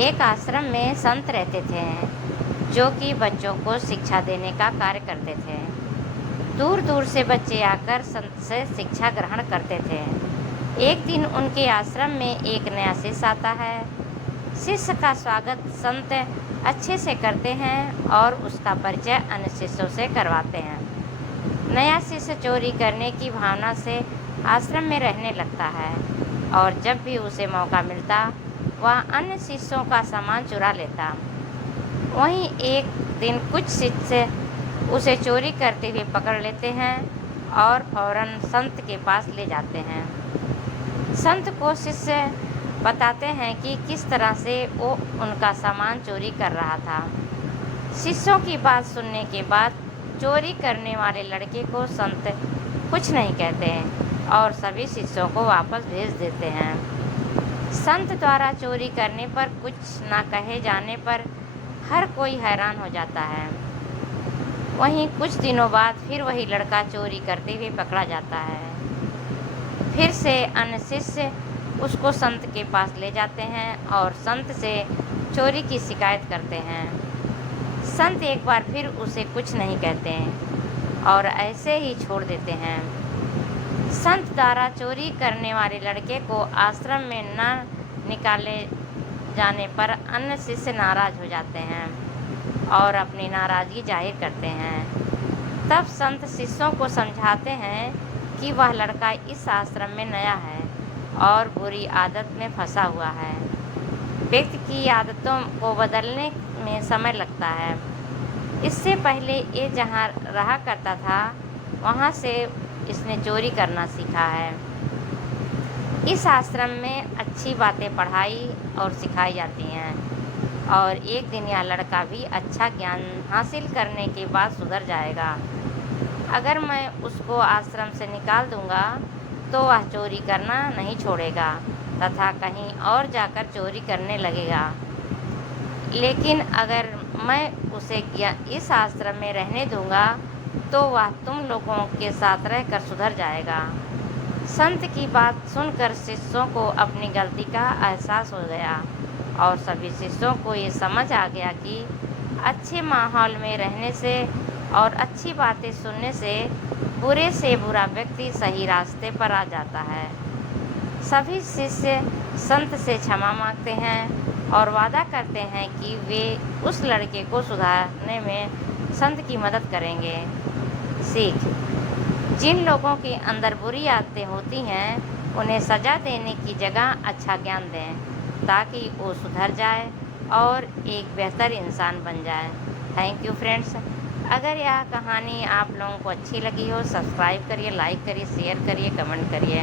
एक आश्रम में संत रहते थे जो कि बच्चों को शिक्षा देने का कार्य करते थे। दूर दूर से बच्चे आकर संत से शिक्षा ग्रहण करते थे। एक दिन उनके आश्रम में एक नया शिष्य आता है। शिष्य का स्वागत संत अच्छे से करते हैं और उसका परिचय अन्य शिष्यों से करवाते हैं। नया शिष्य चोरी करने की भावना से आश्रम में रहने लगता है और जब भी उसे मौका मिलता वह अन्य शिष्यों का सामान चुरा लेता। वहीं एक दिन कुछ शिष्य उसे चोरी करते हुए पकड़ लेते हैं और फौरन संत के पास ले जाते हैं। संत को शिष्य बताते हैं कि किस तरह से वो उनका सामान चोरी कर रहा था। शिष्यों की बात सुनने के बाद चोरी करने वाले लड़के को संत कुछ नहीं कहते हैं और सभी शिष्यों को वापस भेज देते हैं। संत द्वारा चोरी करने पर कुछ न कहे जाने पर हर कोई हैरान हो जाता है। वहीं कुछ दिनों बाद फिर वही लड़का चोरी करते हुए पकड़ा जाता है। फिर से अन्य शिष्य उसको संत के पास ले जाते हैं और संत से चोरी की शिकायत करते हैं। संत एक बार फिर उसे कुछ नहीं कहते हैं और ऐसे ही छोड़ देते हैं। संत द्वारा चोरी करने वाले लड़के को आश्रम में न निकाले जाने पर अन्य शिष्य नाराज हो जाते हैं और अपनी नाराज़गी जाहिर करते हैं। तब संत शिष्यों को समझाते हैं कि वह लड़का इस आश्रम में नया है और बुरी आदत में फंसा हुआ है। व्यक्ति की आदतों को बदलने में समय लगता है। इससे पहले ये जहाँ रहा करता था वहाँ से इसने चोरी करना सीखा है। इस आश्रम में अच्छी बातें पढ़ाई और सिखाई जाती हैं और एक दिन यह लड़का भी अच्छा ज्ञान हासिल करने के बाद सुधर जाएगा। अगर मैं उसको आश्रम से निकाल दूंगा तो वह चोरी करना नहीं छोड़ेगा तथा कहीं और जाकर चोरी करने लगेगा। लेकिन अगर मैं उसे इस आश्रम में रहने दूंगा तो वह तुम लोगों के साथ रहकर सुधर जाएगा। संत की बात सुनकर शिष्यों को अपनी गलती का एहसास हो गया और सभी शिष्यों को ये समझ आ गया कि अच्छे माहौल में रहने से और अच्छी बातें सुनने से बुरे से बुरा व्यक्ति सही रास्ते पर आ जाता है। सभी शिष्य संत से क्षमा मांगते हैं और वादा करते हैं कि वे उस लड़के को सुधारने में संत की मदद करेंगे। सीख: जिन लोगों के अंदर बुरी आदतें होती हैं उन्हें सज़ा देने की जगह अच्छा ज्ञान दें ताकि वो सुधर जाए और एक बेहतर इंसान बन जाए। Thank you friends. अगर यह कहानी आप लोगों को अच्छी लगी हो सब्सक्राइब करिए, लाइक करिए, शेयर करिए, कमेंट करिए।